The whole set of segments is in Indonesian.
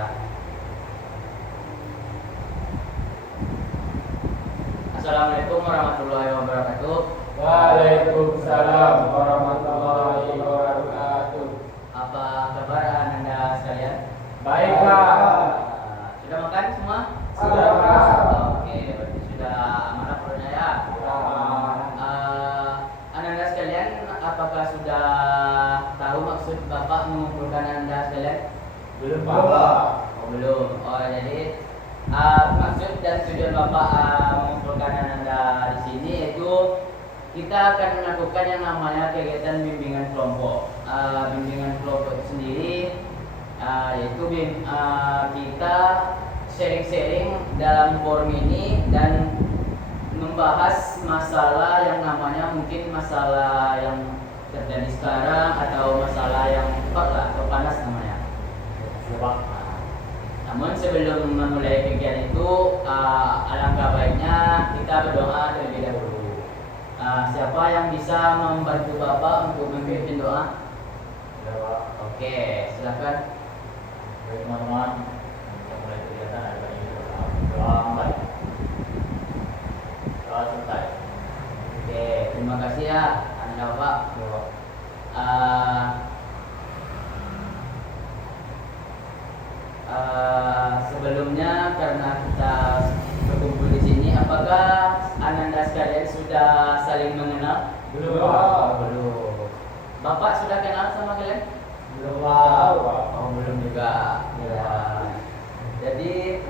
Ya. Assalamualaikum warahmatullahi wabarakatuh. Waalaikumsalam warahmatullahi wabarakatuh. Apa kabar Anda sekalian? Baik, Pak. Sudah makan semua? Sudah, Pak. Oke, berarti sudah amanah perutnya ya. Anda sekalian, apakah sudah tahu maksud Bapak mengumpulkan Anda sekalian? Belum, Pak. Oh, belum. Oh, jadi maksud dan tujuan Bapak mengumpulkan Anda di sini yaitu kita akan melakukan yang namanya kegiatan bimbingan kelompok. Bimbingan kelompok itu sendiri yaitu kita sharing-sharing dalam forum ini dan membahas masalah yang namanya mungkin masalah yang terjadi sekarang atau masalah yang hot lah atau panas namanya. Namun sebelum memulai kegiatan itu alangkah baiknya kita berdoa terlebih dahulu. Siapa yang bisa membantu Bapak untuk memimpin doa? Ya, Pak. Oke, silakan. Baik, teman-teman. Kita mulai kegiatan hari ini doa mulai. Doa selesai. Oke, terima kasih ya Anda Bapak. Sebelumnya karena kita berkumpul di sini, apakah Ananda sekalian sudah saling mengenal? Belum, Oh, Pak. belum. Bapak sudah kenal sama kalian? Belum, Pak. Oh, belum juga. Ya. Jadi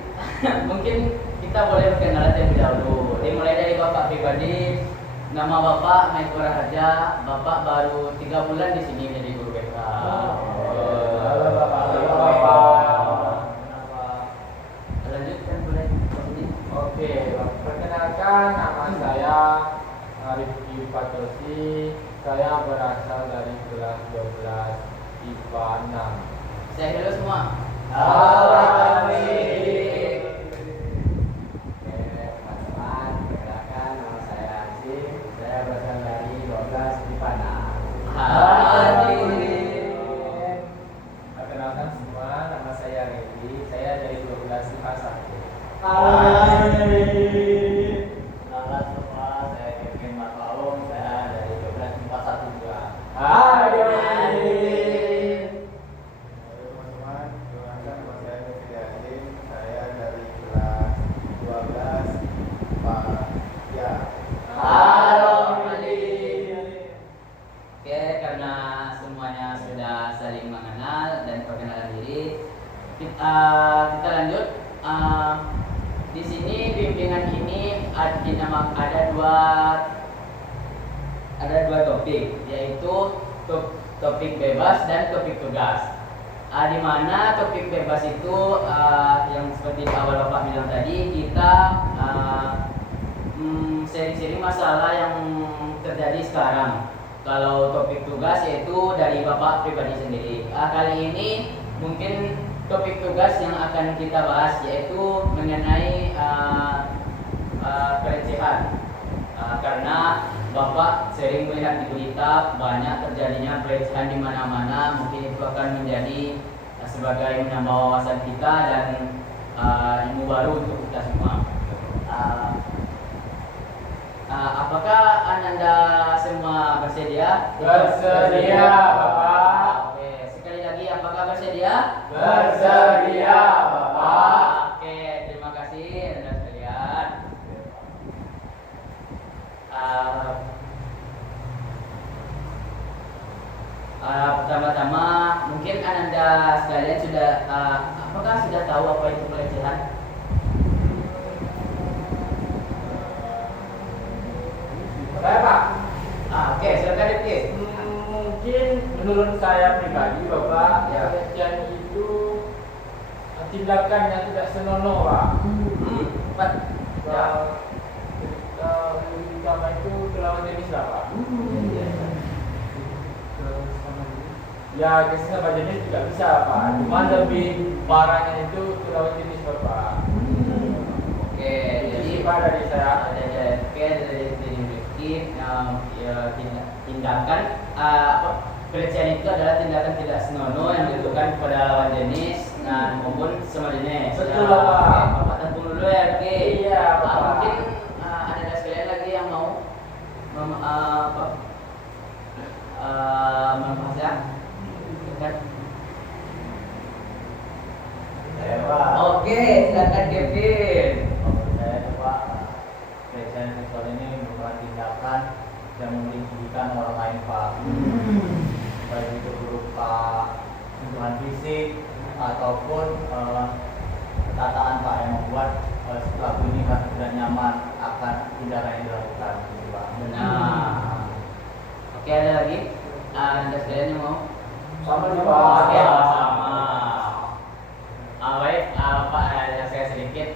mungkin kita boleh berkenalan terlebih dahulu. Dimulai dari Bapak pribadi. Nama Bapak Maiko Raharja. Bapak baru 3 bulan di sini jadi guru BK. Halo, Bapak. Halo, Bapak. Lanjutkan boleh ke sini. Oke, perkenalkan nama saya Rifki Patosi. Saya berasal dari kelas 12 IPA 6. Saya hello semua. Halo, Rafik. Oke, teman-teman, perkenalkan nama saya Ansim. Saya berasal dari 12 IPA 6. Perkenalkan semua, nama saya Redi. Saya dari 12 IPA 1. Selamat semua, saya Kevin Marpaung. Saya dari 12 IPA 1 juga. Halo, teman-teman, perkenalkan nama saya Mufti Azim. Saya dari kelas 12 Pak ya. Halo, Ali. Oke, karena semuanya sudah saling mengenal dan perkenalan diri, kita lanjut. Di sini bimbingan ini ada dua topik, yaitu topik bebas dan topik tugas. Di mana topik bebas itu yang seperti di awal Bapak bilang tadi, kita sharing-sharing masalah yang terjadi sekarang. Kalau topik tugas yaitu dari Bapak pribadi sendiri. Kali ini mungkin topik tugas yang akan kita bahas yaitu mengenai pelecehan. Karena Bapak sering melihat di berita banyak terjadinya pelecehan di mana-mana, mungkin itu akan menjadi sebagai menambah wawasan kita dan ilmu baru untuk kita semua. Apakah Anda semua bersedia? Bersedia, Bapak. Oke, sekali lagi apakah bersedia? Bersedia, Bapak. Oke, terima kasih Anda sekalian. Pertama-tama mungkin Anda sekalian sudah apakah sudah tahu apa itu pelecehan? Saya, Pak. Oke, silakan Rifki. Mungkin menurut saya pribadi, Bapak, Ya. pelecehan itu tindakan yang tidak senonoh, Pak. Cepat. Ya. Lebih utama itu kelawan jenis lah, Pak. Ya, kesama jenis juga bisa, Pak. Cuma lebih parahnya itu kelawan jenis, Bapak. Oke, jadi Jadi Pak dari saya. dari Rifki, tindakan pelecehan itu adalah tindakan tidak senonoh yang dilakukan kepada lawan jenis Nah, maupun sama jenis. Betul, Ya, Pak. oke, Bapak tampung dulu ya, oke. Iya, Pak. Mungkin ada sekalian lagi yang mau membahas ya. Silakan. Saya Pak. Oke, silakan Kevin. Menurut saya itu Pak, pelecehan seksual ini merupakan tindakan yang merugikan orang lain Pak. Baik itu berupa sentuhan fisik ataupun perkataan Pak yang membuat si pelaku ini merasa tidak nyaman akan tindakan yang dilakukan gitu, Pak. Benar. Oke, ada lagi? Ada sekalian yang mau? Sama nih Oke, Pak. sama. Baik, Pak, ya saya sedikit.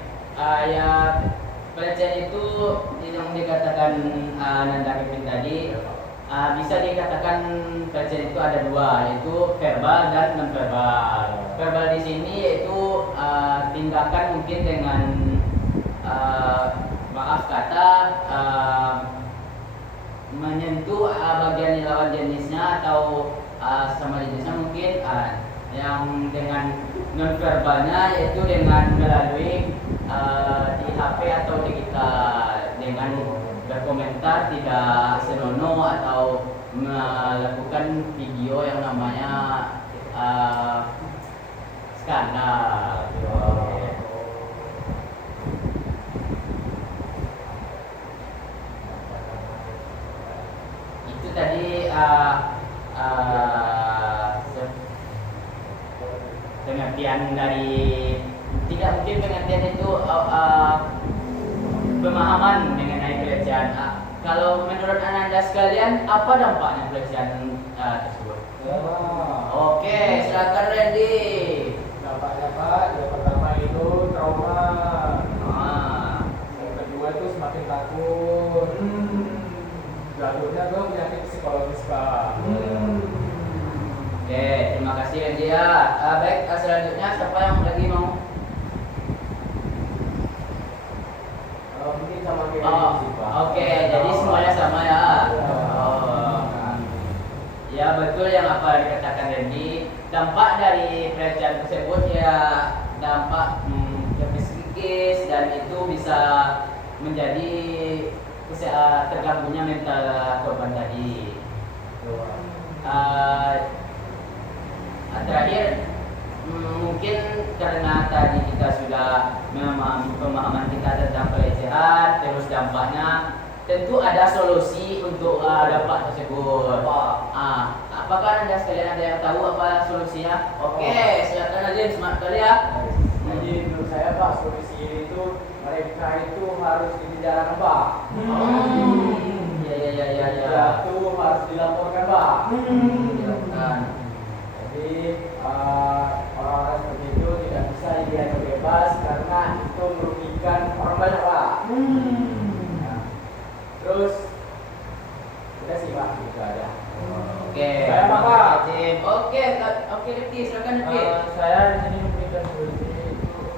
Ya, pelecehan itu yang dikatakan Nanda Kevin tadi, bisa dikatakan pelecehan itu ada dua, yaitu verbal dan non verbal. Verbal di sini yaitu tindakan mungkin dengan maaf kata menyentuh bagian lawan jenisnya atau sama jenisnya mungkin. Yang dengan non verbalnya yaitu dengan melalui di HP atau digital, dengan berkomentar tidak senonoh atau melakukan video yang namanya skandal. Itu tadi pengertian dari, tidak mungkin pengertian itu pemahaman mengenai pelecehan. Kalau menurut Anda sekalian, apa dampaknya pelecehan tersebut? Oke, silakan Randy. Dampaknya Pak, yang pertama itu trauma. Yang kedua itu semakin takut. Jalurnya ke penyakit psikologis Pak. Oke, terima kasih Randy ya. Baik, selanjutnya siapa yang lagi mau? Mungkin sama kayak Oh, sih Pak. oke, jadi semuanya sama ya. Oh. Ya betul yang apa dikatakan Randy. Dampak dari pelecehan tersebut ya dampak lebih psikis, dan itu bisa menjadi terganggunya mental korban tadi. Terakhir, mungkin karena tadi kita sudah memahami pemahaman kita tentang pelecehan, terus dampaknya, tentu ada solusi untuk dampak tersebut. Apakah Anda sekalian ada yang tahu apa solusinya? Oke, silakan aja, semangat kali ya. Jadi menurut saya Pak, solusi ini itu mereka itu harus dipenjara Pak. Ya. Itu harus dilaporkan Pak. Dilakukan. Jadi orang-orang seperti itu tidak bisa dibiarkan bebas karena itu merugikan orang banyak Pak. Nah, terus udah sih Pak, itu aja. Oke. Saya apa, Pak? Oke, Rifki, silakan Rifki. Saya di sini memberikan solusi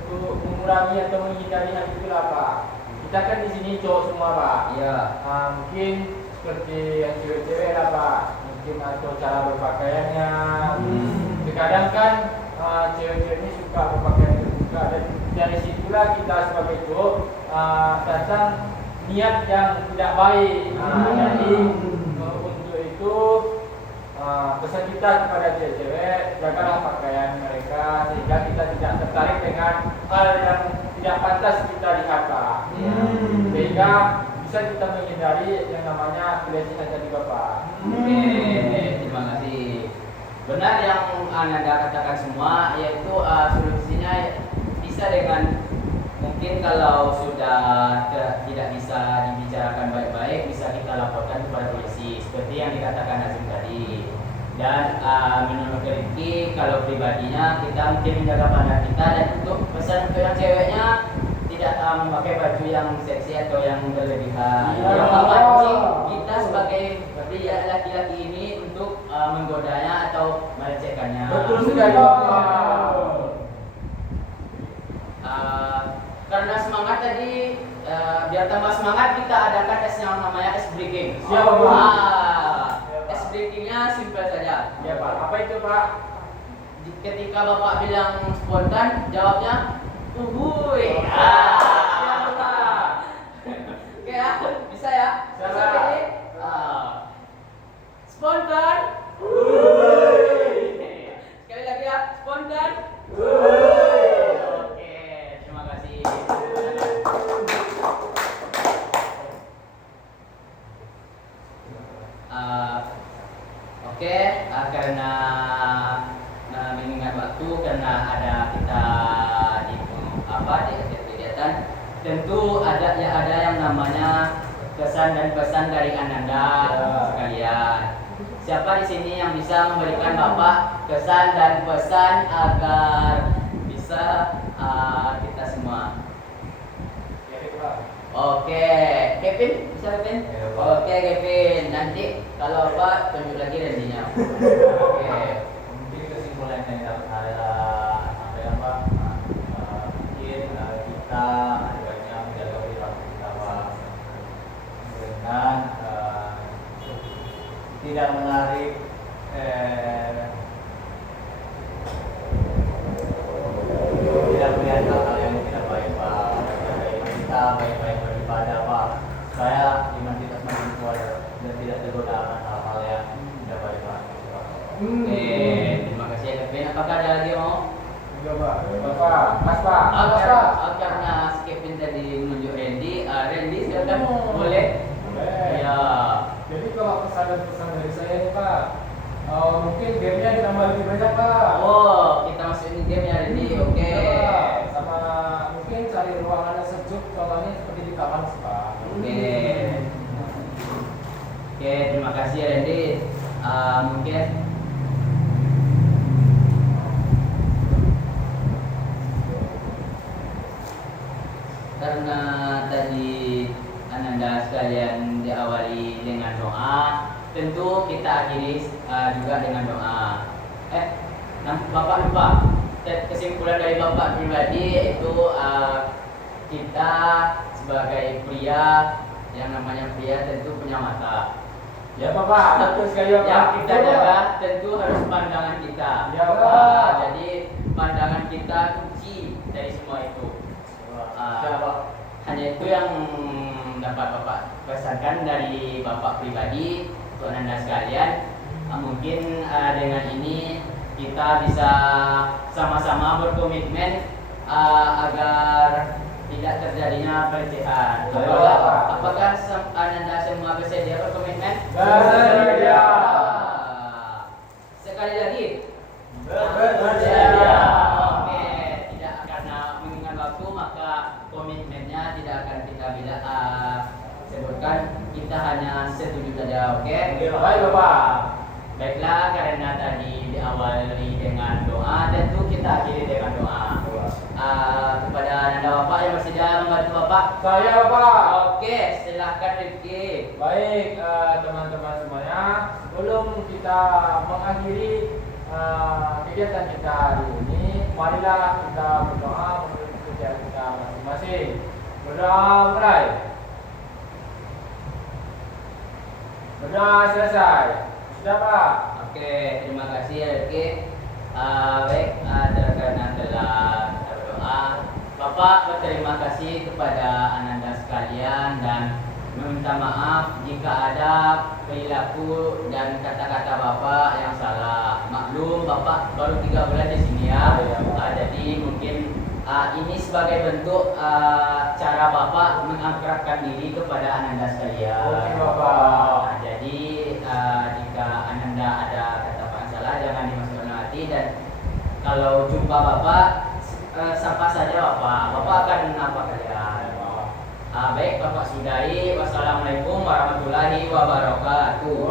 untuk mengurangi atau menghindari hal itulah Pak. Kita kan di sini cowok semua Pak. Iya. Mungkin seperti yang cewek-cewek lah Pak. Mungkin atau cara berpakaiannya. Terkadang kan cewek-cewek ini suka berpakaian terbuka, dan dari situlah kita sebagai cowok datang niat yang tidak baik. Jadi untuk itu pesan kita kepada cewek-cewek, jagalah pakaian mereka sehingga kita tidak tertarik dengan hal yang tidak pantas kita lihat Pak. Sehingga bisa kita menghindari yang namanya pelecehan tadi Bapak. Oke, terima kasih. Benar yang Anda katakan semua, yaitu solusinya bisa dengan mungkin kalau sudah tidak bisa dibicarakan baik-baik, bisa kita laporkan kepada polisi seperti yang dikatakan Nazim tadi. Dan menurut Rifki, kalau pribadinya kita mungkin menjaga pandang kita, dan untuk pesan untuk yang ceweknya tidak memakai baju yang seksi atau yang berlebihan. Yang memancing kita sebagai pria laki-laki ini untuk menggodanya atau melecehkannya. Betul sekali Bapak. Karena semangat tadi, biar tambah semangat kita adakan tes yang namanya ice breaking. Siap, Pak. Ice breakingnya simpel saja. Ya Pak. Apa itu Pak? ketika Bapak bilang spontan, jawabnya uhuy. Oke ya, bisa ya? Bisa pilih? Spontan. Sekali lagi ya, spontan. Oke, terima kasih. Oke, karena mengingat waktu, karena ada kita di akhir kegiatan, tentu ada yang namanya kesan dan pesan dari Ananda sekalian. Siapa di sini yang bisa memberikan Bapak kesan dan pesan agar bisa kita semua? Oke, Kevin, bisa Kevin? Oke, Kevin. Nanti kalau Pak tunjuk lagi rendinya. Oke. Mungkin kesimpulan yang dapat saya sampaikan Pak, mungkin kita adanya menjaga perilaku kita Pak dengan tidak menarik tidak melihat hal-hal yang tidak baik Pak. Kita baik-baik beribadah Pak. Saya iman kita semakin kuat dan tidak tergoda akan hal-hal yang tidak baik Pak. Oke, terima kasih Kevin. Apakah ada lagi mau? Mas Pak. Karena Kevin tadi menunjuk Randy silakan boleh. Ya. Jadi kalau pesan dan pesan dari saya nih Pak, mungkin gamenya ditambah lebih banyak Pak. Oh, kita masukin game ya Randy. Oke. Sama mungkin cari ruangan yang sejuk, contohnya seperti di taman sih Pak. Oke, terima kasih Randy. Mungkin karena tadi Ananda sekalian diawali dengan doa, tentu kita akhiri juga dengan doa. Bapak lupa, kesimpulan dari Bapak pribadi itu kita sebagai pria, yang namanya pria tentu punya mata. Ya Bapak, betul sekali Bapak. Yang kita jaga tentu harus pandangan kita. Ya Bapak. Jadi pandangan kita kunci dari semua itu. Hanya itu yang dapat Bapak pesankan dari Bapak pribadi untuk Anda sekalian. Mungkin dengan ini kita bisa sama-sama berkomitmen agar tidak terjadinya pelecehan. Apakah Anda semua bersedia berkomitmen? Bersedia. Sekali lagi. Bersedia. Oke, tidak karena mengingat waktu maka komitmennya tidak akan kita sebutkan. Kita hanya setuju saja, oke? Baik Bapak. Baiklah, karena tadi diawali dengan doa, tentu kita akhiri dengan doa. Kepada Anda Bapak yang bersedia membantu Bapak. Saya Bapak. Oke, silahkan Rifki. Baik teman-teman semuanya, sebelum kita mengakhiri kegiatan kita hari ini, marilah kita berdoa menurut kepercayaan kita masing-masing. Berdoa mulai. Berdoa selesai. Sudah Pak. Oke, terima kasih Rifki. Baik, karena telah kita berdoa, Bapak berterima kasih kepada Ananda sekalian dan meminta maaf jika ada perilaku dan kata-kata Bapak yang salah. Maklum Bapak baru 3 bulan di sini ya. Jadi mungkin ini sebagai bentuk cara Bapak mengakrabkan diri kepada Ananda sekalian. Oke Bapak. Jadi jika Ananda ada kata-kata yang salah jangan dimasukkan hati, dan kalau jumpa Bapak sapa saja Bapak akan apa kalian. Baik Bapak sudahi. Wassalamualaikum warahmatullahi wabarakatuh.